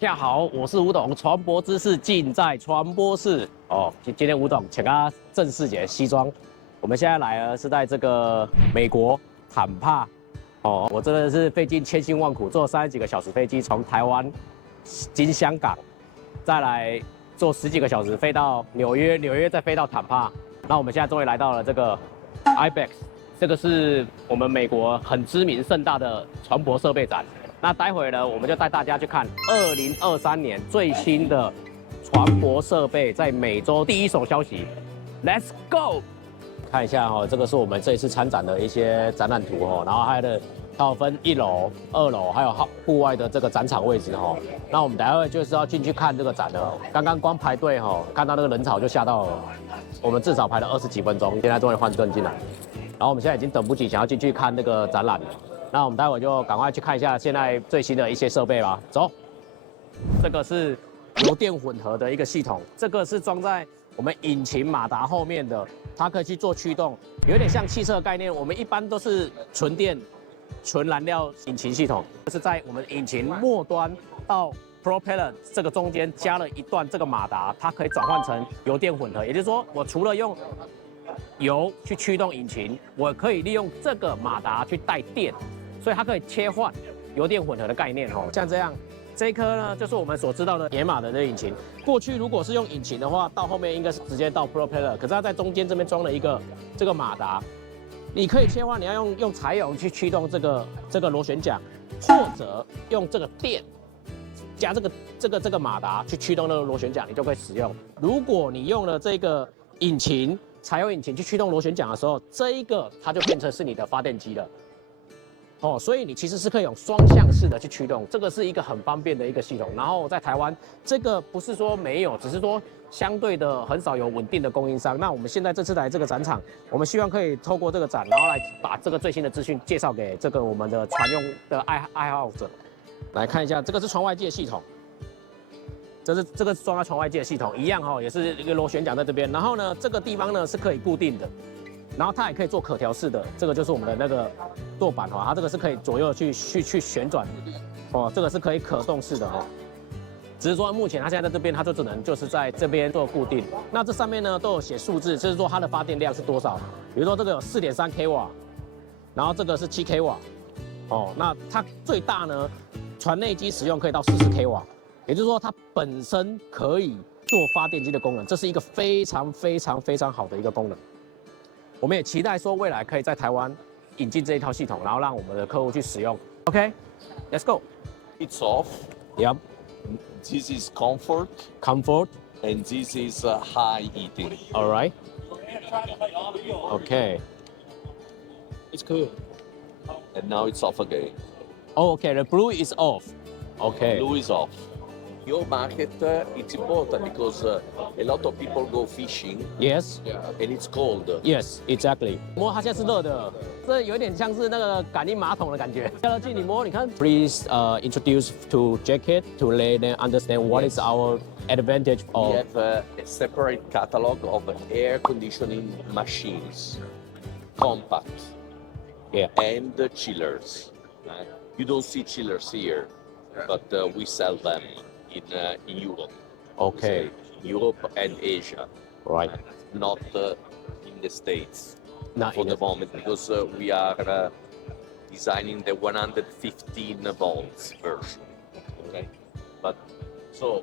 大家好，我是吴董，传播知识尽在传播室。今天吴董请他正式解西装。我们现在来了是在这个美国坦帕。我真的是费尽千辛万苦，坐30几个小时飞机从台湾经香港，再来坐10几个小时飞到纽约，纽约再飞到坦帕。那我们现在终于来到了这个 IBEX， 这个是我们美国很知名盛大的船舶设备展。那待会呢，我们就带大家去看2023年最新的船舶设备在美洲第一手消息。Let's go！ 看一下这个是我们这一次参展的一些展览图然后它有分1楼、2楼，还有户外的这个展场位置那我们等一下就是要进去看这个展的。刚刚光排队看到那个人潮就吓到了，我们至少排了20几分钟，现在终于换证进来。然后我们现在已经等不及，想要进去看那个展览了。那我们待会就赶快去看一下现在最新的一些设备吧。走，这个是油电混合的一个系统，这个是装在我们引擎马达后面的，它可以去做驱动，有点像汽车的概念。我们一般都是纯电、纯燃料引擎系统，就是在我们引擎末端到 propeller 这个中间加了一段这个马达，它可以转换成油电混合。也就是说，我除了用油去驱动引擎，我可以利用这个马达去带电。所以它可以切换油电混合的概念像这样，这一颗呢就是我们所知道的野马的这个引擎。过去如果是用引擎的话，到后面应该是直接到 propeller， 可是它在中间这边装了一个这个马达，你可以切换，你要用柴油去驱动这个螺旋桨，或者用这个电加这个马达去驱动那个螺旋桨，你就可以使用。如果你用了这个引擎柴油引擎去驱动螺旋桨的时候，这一个它就变成是你的发电机了。所以你其实是可以用双向式的去驱动，这个是一个很方便的一个系统。然后在台湾，这个不是说没有，只是说相对的很少有稳定的供应商。那我们现在这次来这个展场，我们希望可以透过这个展，然后来把这个最新的资讯介绍给这个我们的船用的爱好者。来看一下，这个是船外机系统，这个是装在船外机的系统，一样也是一个螺旋桨在这边。然后呢，这个地方呢是可以固定的。然后它也可以做可调式的，这个就是我们的那个舵板它这个是可以左右去旋转这个是可以可动式的只是说目前它现在在这边，它就只能就是在这边做固定。那这上面呢都有写数字，就是说它的发电量是多少。比如说这个有4.3 kW， 然后这个是7 kW， 那它最大呢船内机使用可以到40 kW， 也就是说它本身可以做发电机的功能，这是一个非常非常非常好的一个功能。我们也期待说未来可以在台湾引进这一套系统，然后让我们的客户去使用。OK，let's go. It's off. Yep. This is comfort. Comfort. And this is high heating. All right. Okay. It's cool. And now it's off again. Oh, okay. The blue is off. Okay. Blue is off. Your market, it's important because a lot of people go fishing. Yes. And it's cold. Yes, exactly. 摸它现在是热的，这有点像是那个感应马桶的感觉。加热器你摸，你看。Please introduce to Jacket to let them understand what is our advantage of. We have a separate catalog of air conditioning machines, compact, and chillers. You don't see chillers here, but we sell them in Europe. Okay. Europe and Asia. Right. Not in the States. Not for in the moment because we are designing the 115 volts version. Okay. But so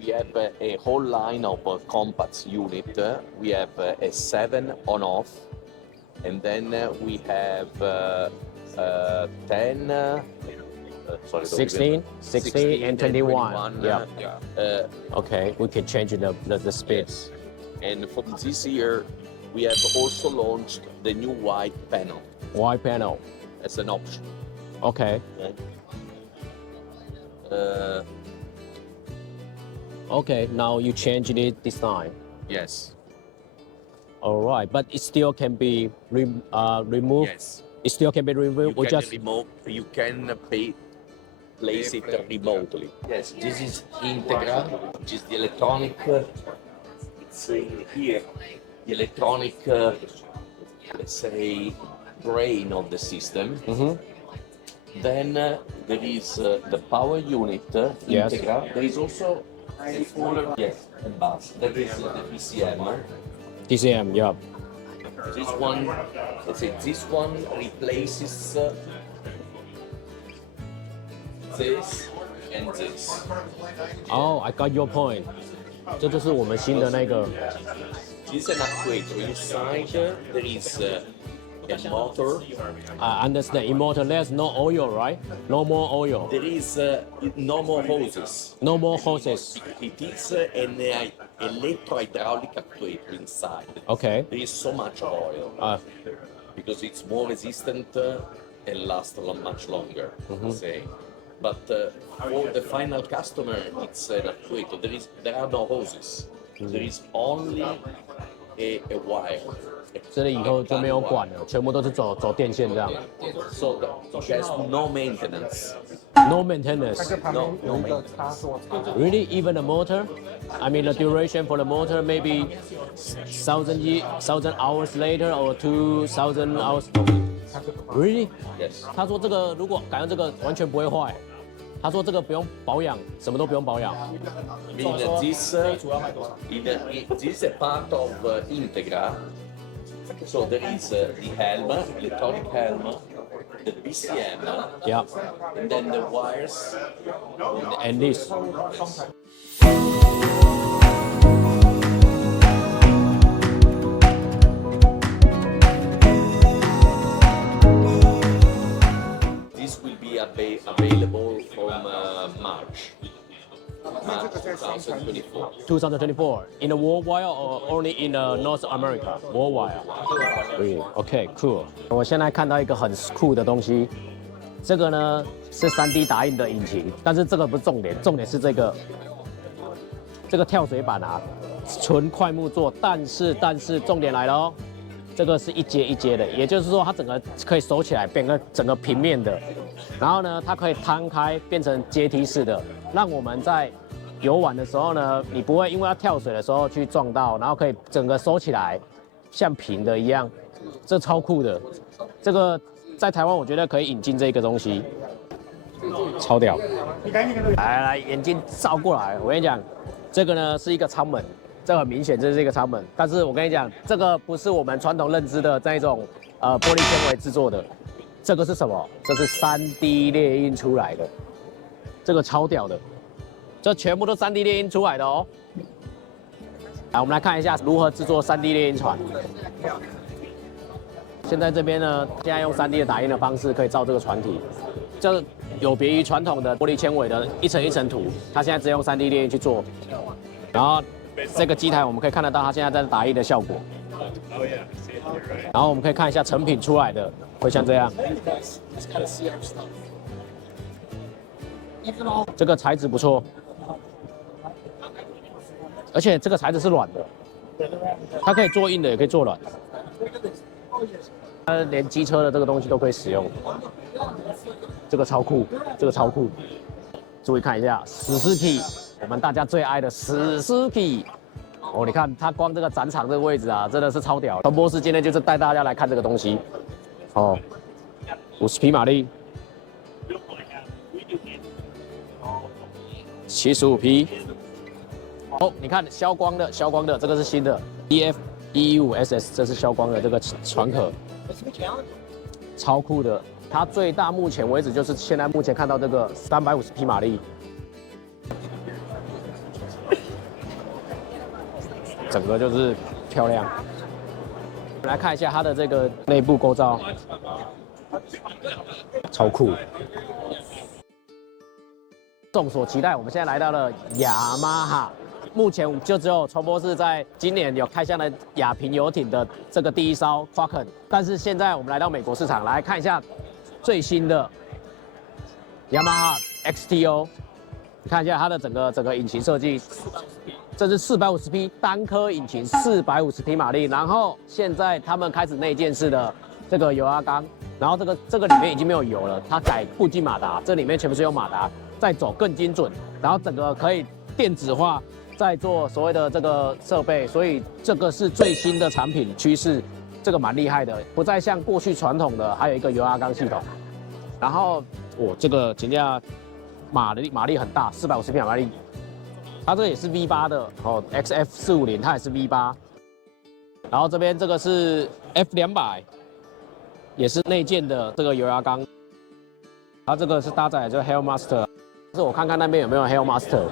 we have a whole line of compact unit. We have a 7 on off, and then we have 10. Sorry, 16 and 21. Yeah. Okay, we can change the speed. Yes. And for this year, we have also launched the new white panel. White panel. As an option. Okay. Okay, now you changed it this time. Yes. All right, but it still can be removed. Yes. It still can be removed. You can place it remotely. Yes, this is Integra, which is the electronic. It's in here. The electronic, let's say, brain of the system. Then there is the power unit Yes. Integra. There is also a smaller and bus. There is the PCM. DCM, yeah. This one, let's say, this one replaces this and this. Oh, I got your point. 这就是我们新的那个 This is an actuator. Inside there is a motor. I understand. Immortal, there's no oil, right? No more oil. There is no more hoses. No more hoses. It is an electro-hydraulic actuator inside. Okay. There is so much oil because it's more resistant and lasts much longer. Say, but for the final customer, it's an actuator. There are no hoses. There is only a wire. 这里以后就没有管了，全部都是走电线这样。So there's no maintenance. No maintenance. No maintenance. Really, even the motor? I mean, the duration for the motor maybe 1,000 hours later or 2,000 hours. Really? Yes. 他说这个如果改用这个完全不会坏。他说这个不用保养，什么都不用保养。I mean, this is a part of Integra. So there is the helm, electronic helm, the BCM, Yeah. and then the wires. And this. This will be available from March 2024. 2024 in the worldwide or only in North America? Worldwide. Really? Okay, cool. 我现在看到一个很酷的东西，这个呢是 3D 打印的引擎，但是这个不是重点，重点是这个跳水板啊，纯快木做，但是重点来了哦，这个是一阶一阶的，也就是说它整个可以收起来，变个整个平面的，然后呢它可以摊开变成阶梯式的，让我们在游玩的时候呢，你不会因为要跳水的时候去撞到，然后可以整个收起来，像平的一样，这超酷的。这个在台湾我觉得可以引进这个东西，超屌。来，眼镜照过来，我跟你讲，这个呢是一个舱门，这很明显这是一个舱门，但是我跟你讲，这个不是我们传统认知的这一种玻璃纤维制作的，这个是什么？这是3D 列印出来的，这个超屌的。这全部都3D 列印出来的哦。来，我们来看一下如何制作3D 列印船。现在这边呢，现在用3D 的打印的方式可以造这个船体，这有别于传统的玻璃纤维的一层一层涂，它现在只用3D 列印去做。然后这个机台我们可以看得到它现在在打印的效果。然后我们可以看一下成品出来的会像这样。这个材质不错。而且这个材质是软的，它可以做硬的，也可以做软。它连机车的这个东西都可以使用，这个超酷，这个超酷。注意看一下史诗体，我们大家最爱的史诗体。哦，你看它光这个展场这个位置啊，真的是超屌。传播室今天就是带大家来看这个东西。哦，50匹马力，75匹。哦，你看消光的，这个是新的 EF115SS， 这是消光的这个船壳，超酷的。它最大目前为止就是现在目前看到这个350匹马力，整个就是漂亮。我们来看一下它的这个内部构造，超酷。众所期待，我们现在来到了雅马哈。目前就只有传播室在今年有开箱了亚平游艇的这个第一艘 Kraken， 但是现在我们来到美国市场来看一下最新的雅马哈 XTO， 你看一下它的整个引擎设计，这是450匹单颗引擎，450匹马力，然后现在他们开始内建式的这个油压缸，然后这个里面已经没有油了，它改固定马达，这里面全部是用马达，再走更精准，然后整个可以电子化。在做所谓的这个设备，所以这个是最新的产品趋势，这个蛮厉害的，不再像过去传统的还有一个油压缸系统，然后这个减价马力很大，450匹马力。它这个也是 V8 的哦，XF450它也是 V8。然后这边这个是 F200，也是内建的这个油压缸。它这个是搭载就是 Hellmaster， 是我看看那边有没有 Hellmaster。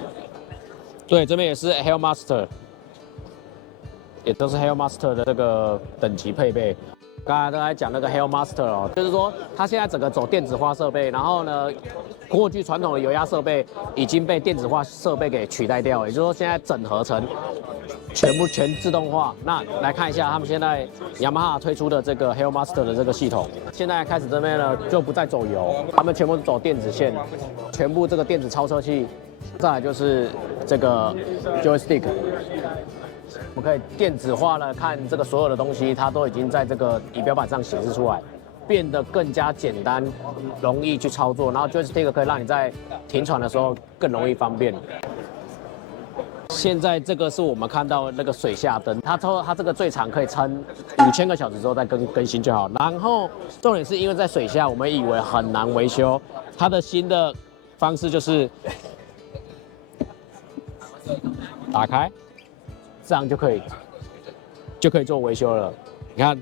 对，这边也是 Hellmaster， 也都是 Hellmaster 的这个等级配备。刚才都在讲那个 Hellmaster 哦，就是说它现在整个走电子化设备，然后呢，过去传统的油压设备已经被电子化设备给取代掉，也就是说现在整合成全自动化。那来看一下他们现在雅马哈推出的这个 Hellmaster 的这个系统，现在开始这边呢就不再走油，他们全部走电子线，全部这个电子超车器，再来就是这个 joystick。我们可以电子化了看这个所有的东西，它都已经在这个仪表板上显示出来，变得更加简单，容易去操作。然后 joystick 可以让你在停船的时候更容易方便。现在这个是我们看到的那个水下灯，它这个最长可以撑5000个小时之后再更新就好。然后重点是因为在水下，我们以为很难维修，它的新的方式就是打开。这样就可以做维修了。你看，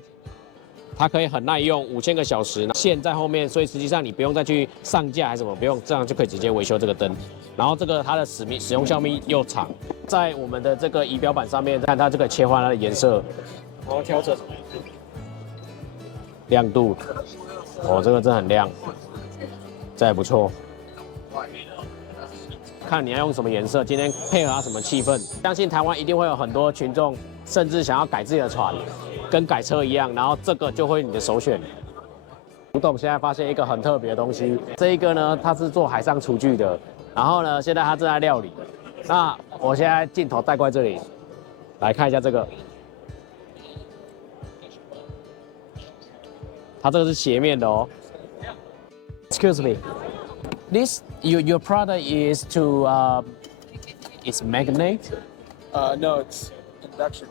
它可以很耐用，5000个小时，线在后面，所以实际上你不用再去上架还是什么，不用，这样就可以直接维修这个灯。然后这个它的使用寿命又长，在我们的这个仪表板上面，看它这个切换它的颜色，然后调整亮度，这个真的很亮，这还不错。看你要用什么颜色，今天配合它什么气氛。相信台湾一定会有很多群众，甚至想要改自己的船，跟改车一样，然后这个就会你的首选。吴董现在发现一个很特别的东西，这一个呢，它是做海上厨具的，然后呢，现在它正在料理。那我现在镜头带过来这里，来看一下这个，它这个是斜面的哦。Excuse me. This your product is to it's magnet. No, it's induction.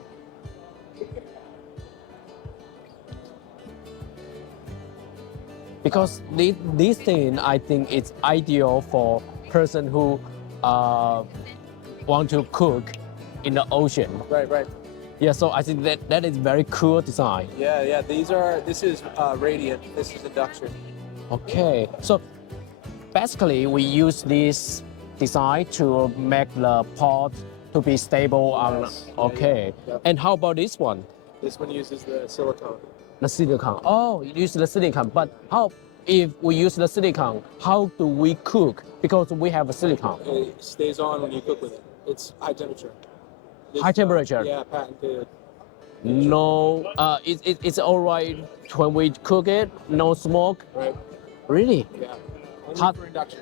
Because this thing I think it's ideal for person who want to cook in the ocean. Right. Yeah, so I think that is very cool design. Yeah. This is radiant. This is induction. Okay, so basically we use this design to make the pot to be stable on. Yes. Okay, Yep. and how about this one? This one uses the silicone. The silicone. Oh, you use the silicone, but how? If we use the silicone, how do we cook? Because we have a silicone. It stays on when you cook with it. It's high temperature. High temperature. Yeah, patented. No, it's all right when we cook it. No smoke. Right. Really? Yeah. Only Hot- for induction.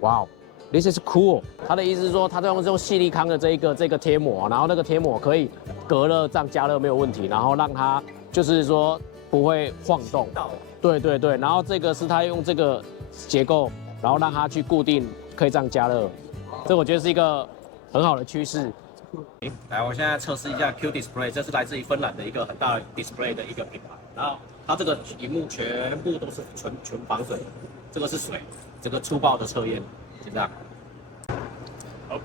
Wow, this is cool. 他的意思是说，他在用细粒康的这个贴膜，然后那个贴膜可以隔热这样加热没有问题，然后让它就是说不会晃动。对，然后这个是他用这个结构，然后让它去固定，可以这样加热。这我觉得是一个很好的趋势。来，我现在测试一下 Q Display， 这是来自于芬兰的一个很大的 display 的一个品牌。然后它这个荧幕全部都是纯防水，这个是水，这个粗暴的测验，就这样。好，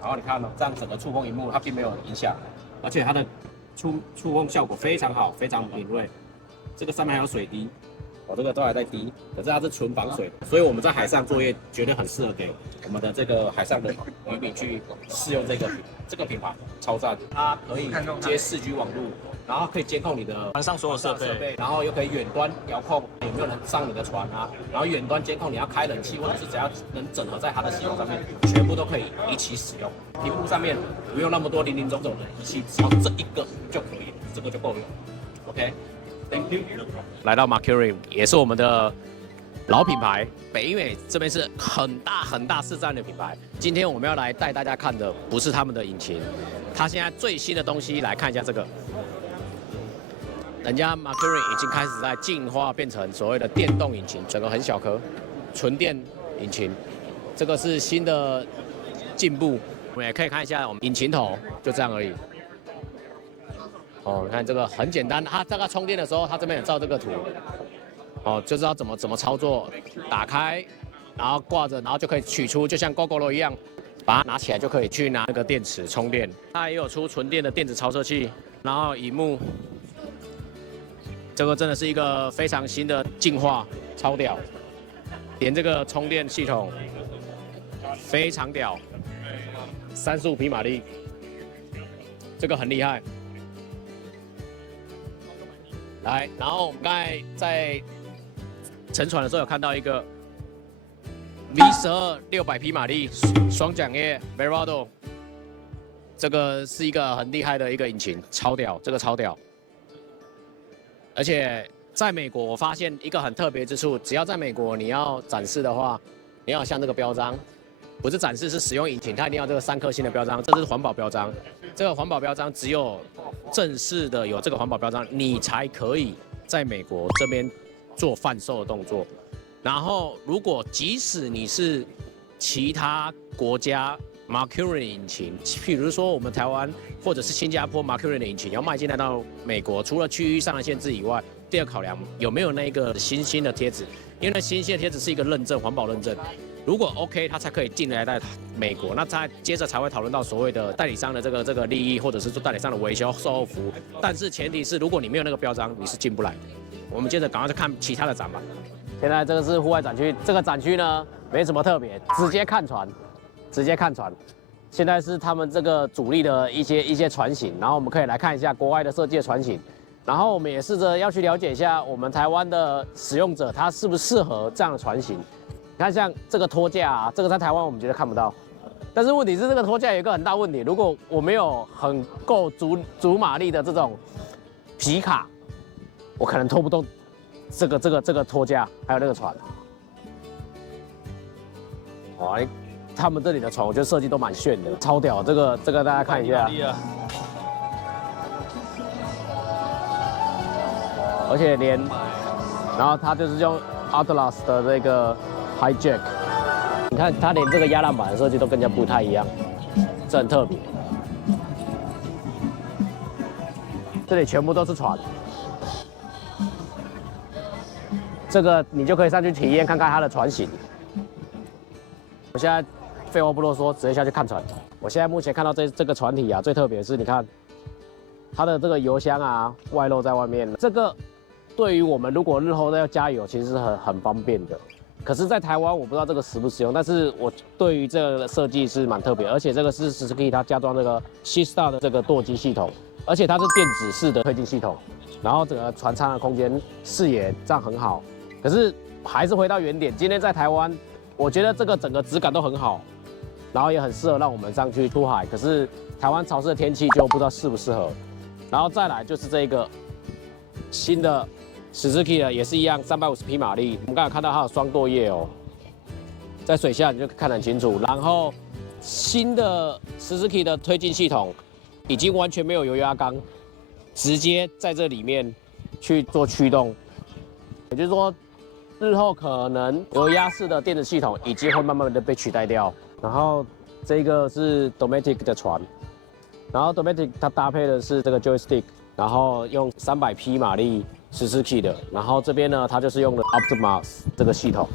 然后你看呢，这样整个触碰荧幕它并没有影响，而且它的触碰效果非常好，非常敏锐。这个上面还有水滴。这个都还在滴，可是它是纯防水，所以我们在海上作业绝对很适合给我们的这个海上的渔民去试用这个品牌，超赞！它可以接4G 网络，然后可以监控你的船上所有设备，然后又可以远端遥控有没有人上你的船啊，然后远端监控你要开冷气，或者是只要能整合在它的系统上面，全部都可以一起使用。屏幕上面不用那么多林林总总的仪器，只要这一个就可以了，这个就够用。OK。Thank you。来到 Mercury 也是我们的老品牌，北美这边是很大市占的品牌。今天我们要来带大家看的不是他们的引擎，它现在最新的东西，来看一下这个。人家 Mercury 已经开始在进化，变成所谓的电动引擎，整个很小颗，纯电引擎。这个是新的进步。我们也可以看一下我们引擎头，就这样而已。你看这个很简单，它这个充电的时候，它这边有照这个图，哦，就知道怎么操作，打开，然后挂着，然后就可以取出，就像 GoGo 一样，把它拿起来就可以去拿那个电池充电。它也有出纯电的电子超车器，然后荧幕，这个真的是一个非常新的进化，超屌，连这个充电系统非常屌，35匹马力，这个很厉害。来，然后我们刚才在沉船的时候有看到一个 V12 600匹马力双桨叶 Verado， 这个是一个很厉害的一个引擎，超屌，这个超屌。而且在美国，我发现一个很特别之处，只要在美国你要展示的话，你要像这个标章，不是展示是使用引擎，它一定要这个3颗星的标章，这是环保标章。这个环保标章只有正式的有这个环保标章，你才可以在美国这边做贩售的动作。然后，如果即使你是其他国家 Mercury 引擎，譬如说我们台湾或者是新加坡 Mercury 的引擎要迈进来到美国，除了区域上的限制以外，第二考量有没有那个新兴的贴纸，因为那新兴的贴纸是一个认证，环保认证。如果 OK， 它才可以进来在美国，那接着才会讨论到所谓的代理商的这个利益，或者是说代理商的维修售后服务。但是前提是，如果你没有那个标章，你是进不来的。我们接着赶快去看其他的展吧。现在这个是户外展区，这个展区呢没什么特别，直接看船，直接看船。现在是他们这个主力的一些船型，然后我们可以来看一下国外的设计的船型，然后我们也试着要去了解一下我们台湾的使用者他适不适合这样的船型。你看，像这个托架啊，这个在台湾我们觉得看不到，但是问题是这个托架有一个很大问题，如果我没有很够足马力的这种皮卡，我可能拖不动这个托架，还有那个船。哇，他们这里的船我觉得设计都蛮炫的，超屌，这个大家看一下。而且然后它就是用 Atlas 的这个 Hijack， 你看它连这个压浪板的设计都跟人家不太一样，这很特别。这里全部都是船，这个你就可以上去体验看看它的船型。我现在废话不多说，直接下去看船。我现在目前看到这个船体啊，最特别的是你看它的这个油箱啊外露在外面，这个对于我们如果日后要加油，其实是很方便的。可是，在台湾我不知道这个实不实用，但是我对于这个设计是蛮特别，而且这个是Suzuki它加装这个 SeaStar 的这个舵机系统，而且它是电子式的推进系统，然后整个船舱的空间视野这样很好。可是还是回到原点，今天在台湾，我觉得这个整个质感都很好，然后也很适合让我们上去出海。可是台湾潮湿的天气就不知道适不适合。然后再来就是这个新的 Suzuki 的也是一样，350匹马力。我们刚才看到它有双舵叶哦，在水下你就看得很清楚。然后新的 Suzuki 的推进系统已经完全没有油压缸，直接在这里面去做驱动，也就是说，日后可能油压式的电子系统已经会慢慢的被取代掉。然后这个是 Dometic 的船，然后 Dometic 它搭配的是这个 joystick， 然后用300匹马力 Suzuki 的，然后这边呢它就是用了 Optimus 这个系统，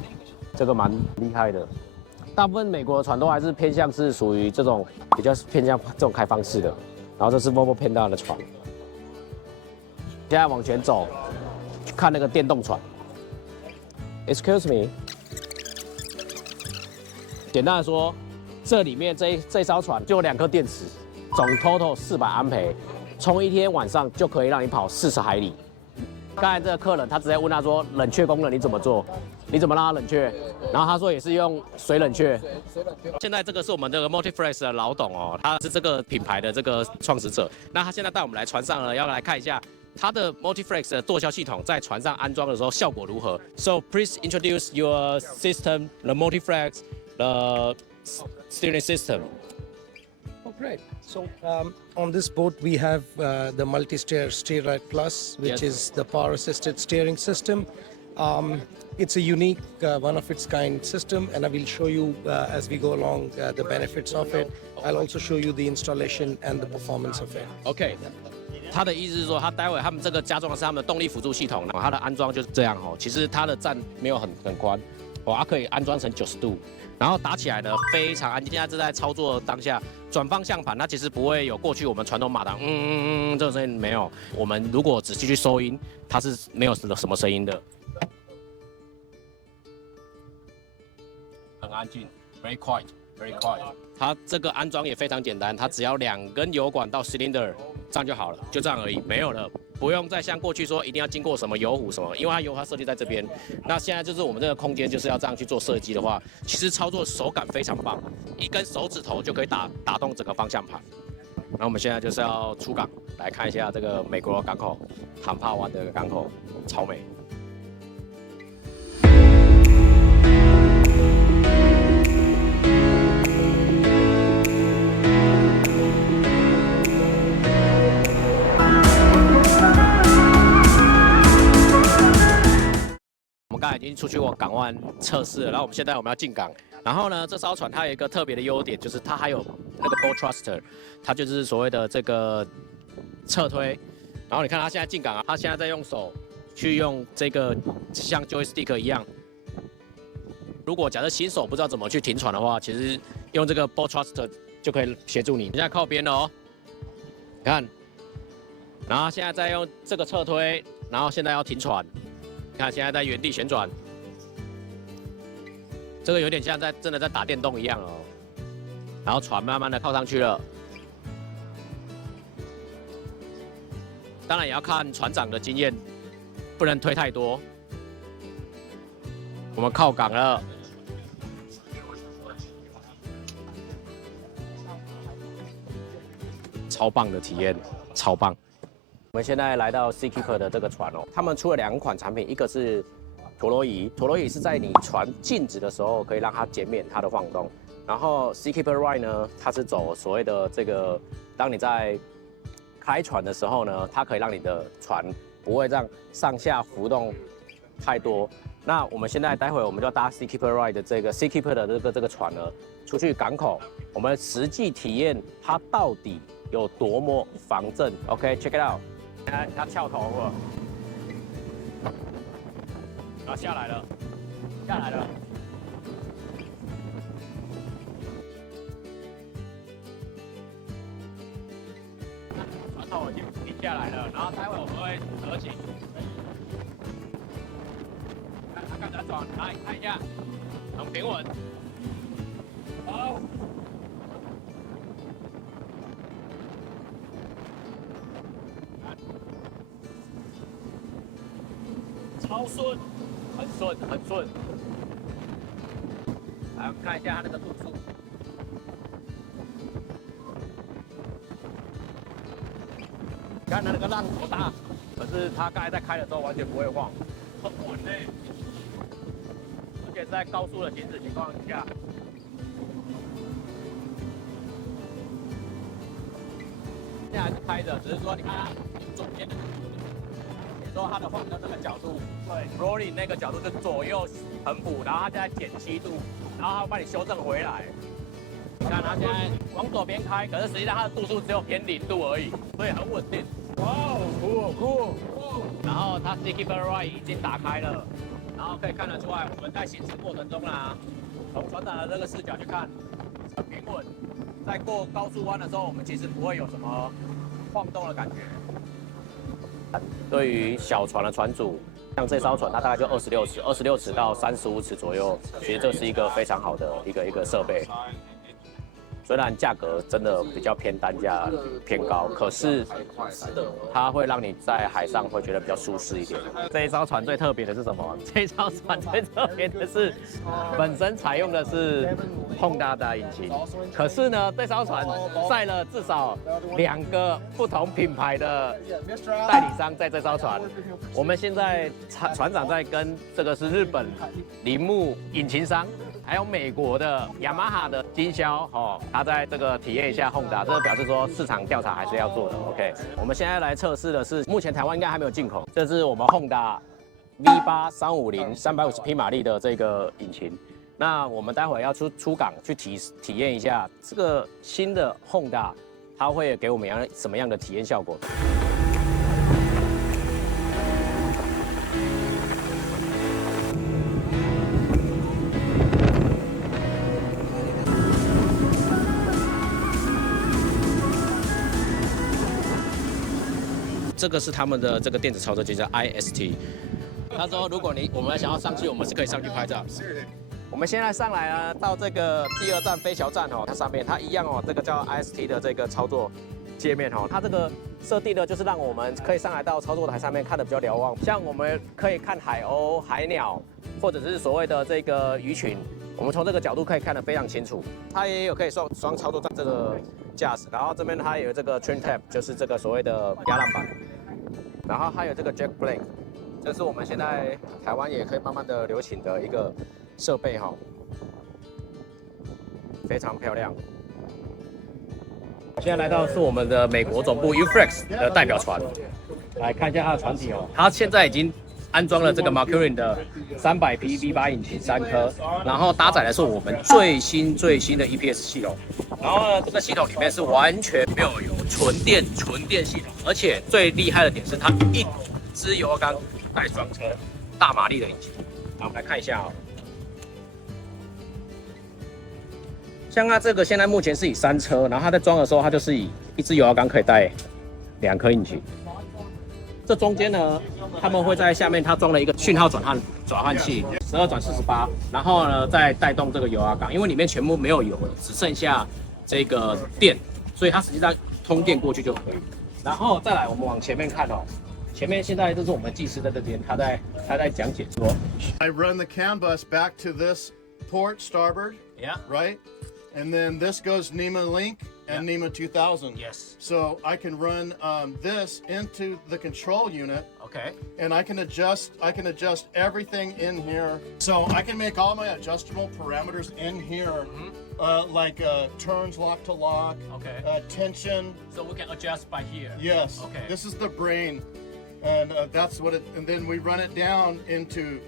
这个蛮厉害的。大部分美国的船都还是偏向是属于这种比较偏向这种开放式的，然后这是 Volvo Panda 的船。现在往前走，去看那个电动船。Excuse me， 简单的说，这里面这艘船就有2颗电池，总 total 400安培，充一天晚上就可以让你跑40海里。刚才这个客人他直接问他说，冷却功能你怎么做？你怎么让它冷却？然后他说也是用水冷却。现在这个是我们这个 Multiflex 的老董哦，他是这个品牌的这个创始者。那他现在带我们来船上呢，要来看一下它的 Multiflex 的舵销系统在船上安装的时候效果如何。So please introduce your system, the Multiflex, the steering system. Oh, great. So on this boat, we have the multi-steer SteerRide Plus, which Yes. is the power-assisted steering system. It's a unique, one of its kind system, and I will show you as we go along the benefits of it. I'll also show you the installation and the performance of it. OK，他的意思是说，他待会他们这个加装的是他们的动力辅助系统，它的安装就是这样哦。其实它的站没有很宽，哦，它可以安装成90度，然后打起来呢非常安静。现在正在操作当下，转方向盘它其实不会有过去我们传统马达这种声音没有。我们如果仔细去收音，它是没有什么声音的，很安静 ，very quiet，very quiet。它这个安装也非常简单，它只要2根油管到 cylinder。这样就好了，就这样而已，没有了，不用再像过去说一定要经过什么油壶什么，因为它油壶设计在这边。那现在就是我们这个空间就是要这样去做设计的话，其实操作手感非常棒，一根手指头就可以打动整个方向盘。然后我们现在就是要出港来看一下这个美国港口坦帕湾的港口，超美。刚才已经出去过港湾测试了，然后我们要进港。然后呢，这艘船它有一个特别的优点，就是它还有那个 bow thruster， 它就是所谓的这个侧推。然后你看它现在进港啊，它现在在用手去用这个像 joystick 一样。如果假设新手不知道怎么去停船的话，其实用这个 bow thruster 就可以协助你。现在靠边了哦，你看，然后现在在用这个侧推，然后现在要停船。看，现在在原地旋转，这个有点像真的在打电动一样哦。然后船慢慢的靠上去了，当然也要看船长的经验，不能推太多。我们靠港了，超棒的体验，超棒。我们现在来到 Seakeeper 的这个船哦，他们出了2款产品，一个是陀螺仪，陀螺仪是在你船静止的时候可以让它减免它的晃动，然后 Seakeeper Ride 呢，它是走所谓的这个，当你在开船的时候呢，它可以让你的船不会让上下浮动太多。那我们现在待会我们就要搭 Seakeeper Ride 的这个 Seakeeper 的这个船呢，出去港口，我们实际体验它到底有多么防震。OK，check it out。他翘头了，然后下来了，下来了。船头已经停下来了，然后待会我们会折起。看他刚才转，来看一下，很平稳。好。超顺，很顺，很顺。来，我们看一下它那个度数。看它那个浪多大，可是它刚才在开的时候完全不会晃，很稳嘞。而且在高速的行驶情况下，现在还是开着，只是说你看它中间的。说它的晃的那个角度，对 ，rolling 那个角度是左右横补，然后它现在减7度，然后它会帮你修正回来。你看它现在往左边开，可是实际上它的度数只有偏0度而已，所以很稳定。哇哦，酷！然后它 Seakeeper Ride 已经打开了，然后可以看得出来，我们在行驶过程中啦，从船长的这个视角去看，很平稳。在过高速弯的时候，我们其实不会有什么晃动的感觉。对于小船的船主，像这艘船，它大概就26尺到35尺左右，其实这是一个非常好的一个设备。虽然价格真的比较偏单价偏高，可是它会让你在海上会觉得比较舒适一点。这一艘船最特别的是什么？这一艘船最特别的是，本身采用的是Honda的引擎，可是呢，这艘船载了至少2个不同品牌的代理商在这艘船。我们现在船长在跟这个是日本铃木引擎商。还有美国的雅马哈的经销哦，他在这个体验一下 Honda， 这个表示说市场调查还是要做的。OK， 我们现在来测试的是，目前台湾应该还没有进口，这是我们 Honda V8 350 350匹马力的这个引擎。那我们待会要出港去体验一下这个新的 Honda， 它会给我们什么样的体验效果？这个是他们的这个电子操作机叫 IST。他说，如果我们想要上去，我们是可以上去拍照。我们现在上来呢，到这个第2站飞桥站哦，它上面它一样哦，这个叫 IST 的这个操作界面哦，它这个设定呢，就是让我们可以上来到操作台上面看得比较瞭望，像我们可以看海鸥、海鸟，或者是所谓的这个鱼群，我们从这个角度可以看得非常清楚。它也有可以双操作站这个驾驶，然后这边它也有这个 Train Tab， 就是这个所谓的压浪板，然后还有这个 Jack Brake， 这是我们现在台湾也可以慢慢的流行的一个设备哈，非常漂亮。现在来到是我们的美国总部 UFlex 的代表船，来看一下它的船体哦。它现在已经安装了这个 Mercury 的300匹 V8 引擎3颗，然后搭载的是我们最新的 EPS 系统。然后呢，这个系统里面是完全没有油，纯电系统，而且最厉害的点是它一支油缸带双车大马力的引擎。好，我们来看一下哦。像它这个现在目前是以3车，然后它在装的时候，它就是以一支油压缸可以带2颗引擎。这中间呢，他们会在下面它装了一个讯号转换器，12转48，然后呢再带动这个油压缸，因为里面全部没有油了，只剩下这个电，所以它实际上通电过去就可以。然后再来，我们往前面看哦，前面现在这是我们技师在这边，他在讲解说 I run the CAN bus back to this port starboard,，Yeah, right? And then this goes NEMA Link and NEMA 2000. Yes. So I can run this into the control unit, OK， and I can adjust everything in here. So I can make all my adjustable parameters in here, like turns lock to lock, OK， tension. So we can adjust by here. Yes. Okay. This is the brain, and that's what it. And then we run it down into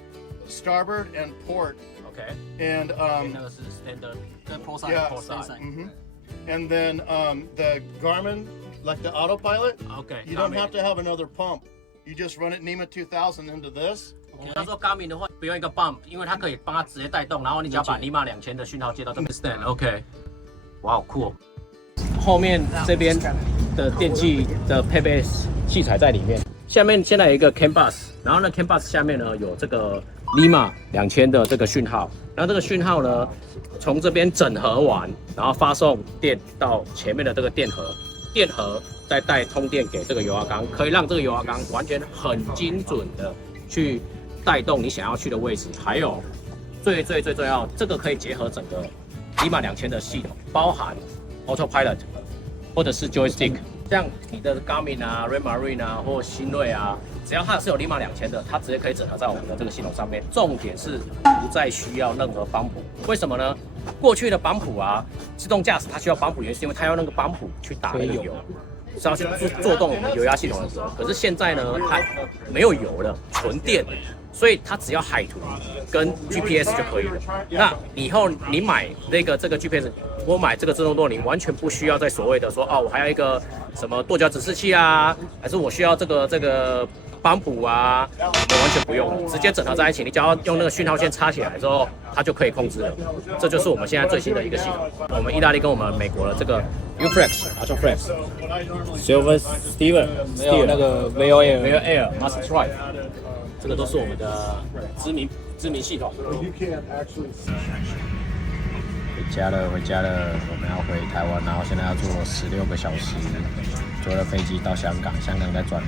starboard and port. OK， And 那个是 standard， 跟 Pro side yeah, Pro side。 and then the Garmin, like the autopilot, OK， you don't have to have another pump. You just run it NEMA 2000 into this. 他说 Garmin 的话不用一个 bump， 因为它可以帮它直接带动，然后你只要把NEMA 2000的讯号接到这边 stand。OK， 哇，好酷哦！后面这边的电器的配备器材在里面。下面现在有一个 CAN bus， 然后呢 CAN bus 下面呢有这个 NEMA 2000的这个讯号，然后这个讯号呢从这边整合完，然后发送电到前面的这个电荷，电荷再带通电给这个油压缸，可以让这个油压缸完全很精准的去带动你想要去的位置。还有最重要，这个可以结合整个 NEMA 2000的系统，包含 Autopilot 或者是 Joystick。像你的 Garmin 啊、Raymarine 啊或新锐啊，只要它是有NEMA 2000的，它直接可以整合在我们的这个系统上面。重点是不再需要任何帮谱，为什么呢？过去的帮谱啊，自动驾驶它需要帮谱，原因是因为它要那个帮谱去打那个油，是要去做动我们油压系统的时候。可是现在呢，它没有油了，纯电。所以它只要海图跟 GPS 就可以了。那以后你买这个 GPS， 我买这个自动舵，你完全不需要再所谓的说哦，我还要一个什么跺脚指示器啊，还是我需要这个帮谱啊，我完全不用，直接整合在一起。你只要用那个讯号线插起来之后，它就可以控制了。这就是我们现在最新的一个系统。我们意大利跟我们美国的这个 UFlex、Ultraflex、Silver Steven， 没有那个 Veo Air、Master Drive。这个都是我们的知名系统。回家了，我们要回台湾，然后现在要坐16个小时，坐了飞机到香港，香港再转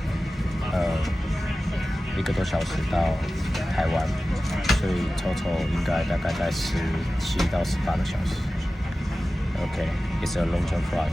1个多小时到台湾，所以凑应该大概在17到18个小时。OK，it's a long term flight.